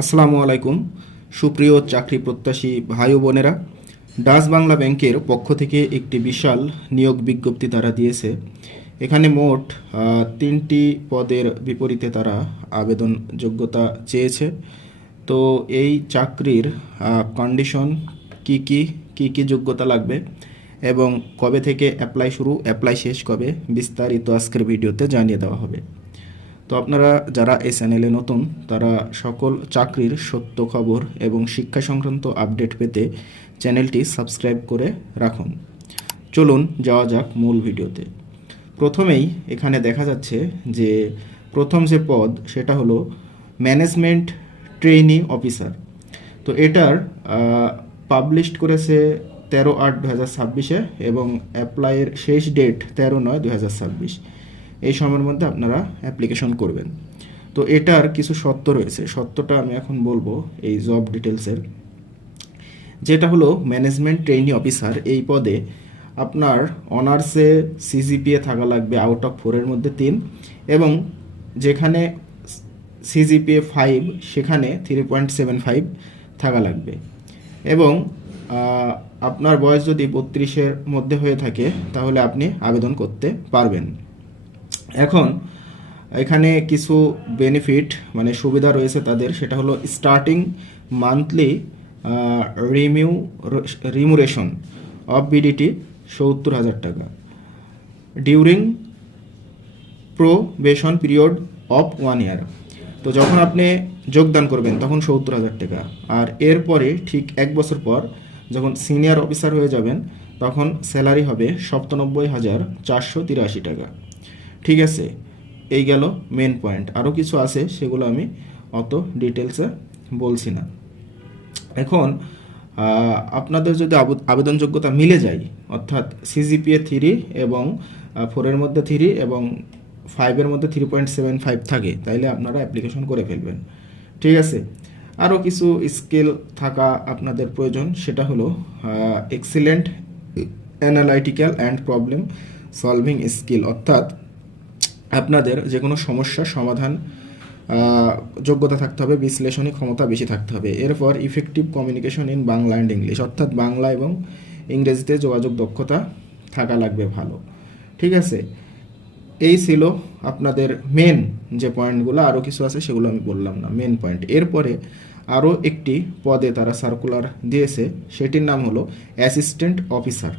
আসসালামু আলাইকুম সুপ্রিয় চাকরি প্রত্যাশী ভাই ও বোনেরা। ডাচ বাংলা ব্যাংকের পক্ষ থেকে একটি বিশাল নিয়োগ বিজ্ঞপ্তি তারা দিয়েছে। এখানে মোট 3টি পদের বিপরীতে তারা আবেদন যোগ্যতা চেয়েছে। তো এই চাকরির কন্ডিশন কি কি যোগ্যতা লাগবে এবং কবে থেকে অ্যাপ্লাই শুরু, অ্যাপ্লাই শেষ কবে, বিস্তারিত আজকের ভিডিওতে জানিয়ে দেওয়া হবে। তো আপনারা যারা এই চ্যানেলে নতুন তারা সকল চাকরির সত্য খবর এবং শিক্ষা সংক্রান্ত আপডেট পেতে চ্যানেলটি সাবস্ক্রাইব করে রাখুন। চলুন যাওয়া যাক মূল ভিডিওতে। প্রথমেই এখানে দেখা যাচ্ছে যে প্রথম যে পদ সেটা হলো ম্যানেজমেন্ট ট্রেইনি অফিসার। তো এটার পাবলিশড করেছে 13/8/2026 এবং অ্যাপ্লাইয়ের শেষ ডেট 13/9/2026। এই সময়ের মধ্যে আপনারা অ্যাপ্লিকেশন করবেন। তো এটার কিছু শর্ত রয়েছে, শর্তটা আমি এখন বলবো এই জব ডিটেলসের। যেটা হলো ম্যানেজমেন্ট ট্রেইনি অফিসার, এই পদে আপনার অনার্সে সিজিপিএ থাকা লাগবে আউট অফ 4-এর মধ্যে 3, এবং যেখানে সিজিপিএ 5 সেখানে 3.75 থাকা লাগবে, এবং আপনার বয়স যদি 32-এর মধ্যে হয়ে থাকে তাহলে আপনি আবেদন করতে পারবেন। এখন এখানে কিছু বেনিফিট মানে সুবিধা রয়েছে তাদের, সেটা হলো স্টার্টিং মান্থলি রিমুরেশন অফ বিডিটি 70,000 টাকা, ডিউরিং প্রোবেশন পিরিয়ড অফ 1 ইয়ার। তো যখন আপনি যোগদান করবেন তখন 70,000 টাকা, আর এরপরে ঠিক 1 বছর পর যখন সিনিয়র অফিসার হয়ে যাবেন তখন স্যালারি হবে 97,483 টাকা। ঠিক আছে, এই গেল মেন পয়েন্ট। আরও কিছু আছে সেগুলো আমি অত ডিটেলসে বলছি না। এখন আপনাদের যদি আবেদন যোগ্যতা মিলে যায়, অর্থাৎ সিজিপিএ 3 এবং 4-এর মধ্যে 3 এবং 5-এর মধ্যে 3.75 থাকে, তাইলে আপনারা অ্যাপ্লিকেশন করে ফেলবেন। ঠিক আছে, আরও কিছু স্কিল থাকা আপনাদের প্রয়োজন, সেটা হলো excellent analytical and problem solving skill, অর্থাৎ আপনাদের যে কোনো সমস্যার সমাধান যোগ্যতা থাকতে হবে, বিশ্লেষণী ক্ষমতা বেশি থাকতে হবে। এরপর effective communication in Bangla and English, অর্থাৎ বাংলা এবং ইংরেজিতে যোগাযোগ দক্ষতা থাকা লাগবে ভালো। ঠিক আছে, এই ছিল আপনাদের মেন যে পয়েন্টগুলো, আরও কিছু আছে সেগুলো আমি বললাম না, মেন পয়েন্ট। এরপরে আরও একটি পদে তারা সার্কুলার দিয়েছে, সেটির নাম হলো অ্যাসিস্ট্যান্ট অফিসার।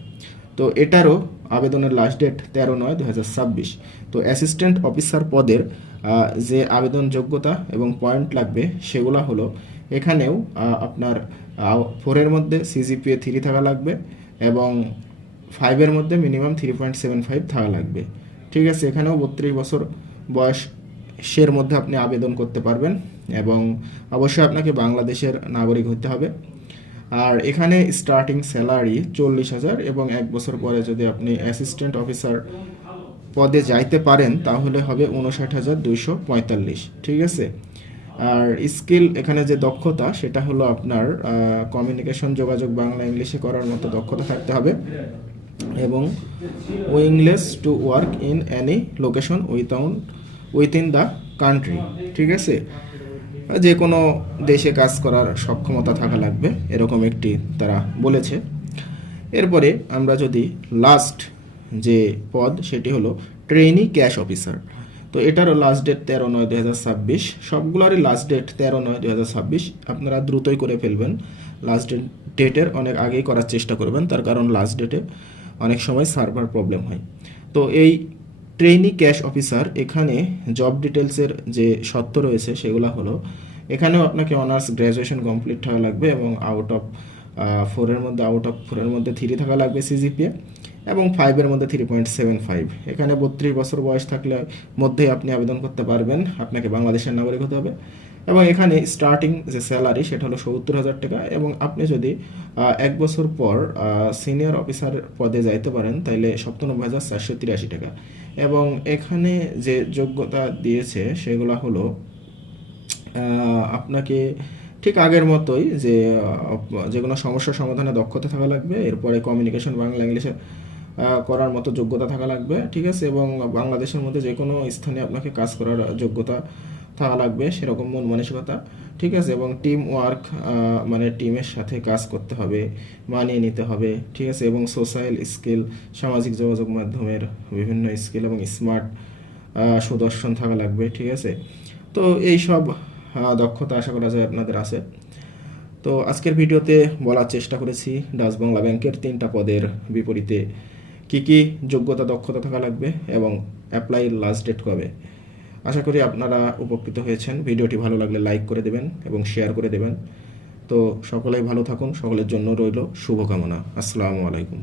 তো এটারও আবেদনের লাস্ট ডেট 13/9/2026। তো অ্যাসিস্ট্যান্ট অফিসার পদের যে আবেদন যোগ্যতা এবং পয়েন্ট লাগবে সেগুলো হলো, এখানেও আপনার 4-এর মধ্যে সিজিপিএ 3 থাকা লাগবে এবং 5-এর মধ্যে মিনিমাম 3.75 থাকা লাগবে। ঠিক আছে, এখানেও 32 বছর বয়সের মধ্যে আপনি আবেদন করতে পারবেন এবং অবশ্যই আপনাকে বাংলাদেশের নাগরিক হতে হবে। আর এখানে স্টার্টিং স্যালারি 40,000 এবং 1 বছর পরে যদি আপনি অ্যাসিস্ট্যান্ট অফিসার পদে যাইতে পারেন তাহলে হবে 59,245। ঠিক আছে, আর স্কিল এখানে যে দক্ষতা সেটা হলো আপনার কমিউনিকেশন, যোগাযোগ বাংলা ইংলিশে করার মতো দক্ষতা থাকতে হবে, এবং উইংলেস to work in any location within the country. ঠিক আছে, যে কোনো দেশে কাজ করার সক্ষমতা থাকা লাগবে, এরকম একটি তারা বলেছে। এরপরে আমরা যদি লাস্ট যে পদ সেটি হলো ট্রেইনি ক্যাশ অফিসার। তো এটারও লাস্ট ডেট 13/9/2026। সবগুলোরই লাস্ট ডেট 13/9/2026। আপনারা দ্রুতই করে ফেলবেন, লাস্ট ডেটের অনেক আগেই করার চেষ্টা করবেন, তার কারণ লাস্ট ডেটে অনেক সময় সার্ভার প্রবলেম হয়। তো এই ট্রেইনি ক্যাশ অফিসার, এখানে জব ডিটেলসের যে শর্ত রয়েছে সেগুলো হলো, এখানেও আপনাকে অনার্স গ্র্যাজুয়েশন কমপ্লিট থাকা লাগবে এবং আউট অফ 4-এর মধ্যে 3 থাকা লাগবে সিজিপিএ, এবং 5-এর মধ্যে 3.75। এখানে 32 বছর বয়স থাকলে মধ্যেই আপনি আবেদন করতে পারবেন, আপনাকে বাংলাদেশের নাগরিক হতে হবে। এবং এখানে স্টার্টিং যে স্যালারি সেটা হলো 70,000 টাকা, এবং আপনি যদি 1 বছর পর সিনিয়র অফিসার পদে যাইতে পারেন তাহলে 97,483 টাকা। এবং এখানে যে যোগ্যতা দিয়েছে সেগুলো হলো আপনাকে ঠিক আগের মতোই যে কোনো সমস্যার সমাধানে দক্ষতা থাকা লাগবে, এরপরে কমিউনিকেশন বাংলা ইংলিশে করার মতো যোগ্যতা থাকা লাগবে। ঠিক আছে, এবং বাংলাদেশের মধ্যে যে কোনো স্থানে আপনাকে কাজ করার যোগ্যতা থাকা লাগবে, সেরকম মন মানসিকতা, ঠিক আছে। এবং টিম ওয়ার্ক, মানে টিমের সাথে কাজ করতে হবে, মানিয়ে নিতে হবে, ঠিক আছে। এবং সোশ্যাল স্কিল, সামাজিক যোগাযোগ মাধ্যমের বিভিন্ন স্কিল এবং স্মার্ট সুদর্শন থাকা লাগবে, ঠিক আছে। তো এই সব দক্ষতা আশা করা যায় আপনাদের আছে। তো আজকের ভিডিওতে বলার চেষ্টা করেছি ডাচ বাংলা ব্যাংকের 3টা পদের বিপরীতে কি কি যোগ্যতা দক্ষতা থাকা লাগবে এবং অ্যাপ্লাইয়ের লাস্ট ডেট কবে। আশা করি আপনারা উপকৃত হয়েছেন। ভিডিওটি ভালো লাগলে লাইক করে দেবেন এবং শেয়ার করে দেবেন। তো সকলেই ভালো থাকুন, সকলের জন্য রইল শুভকামনা। আসসালামু আলাইকুম।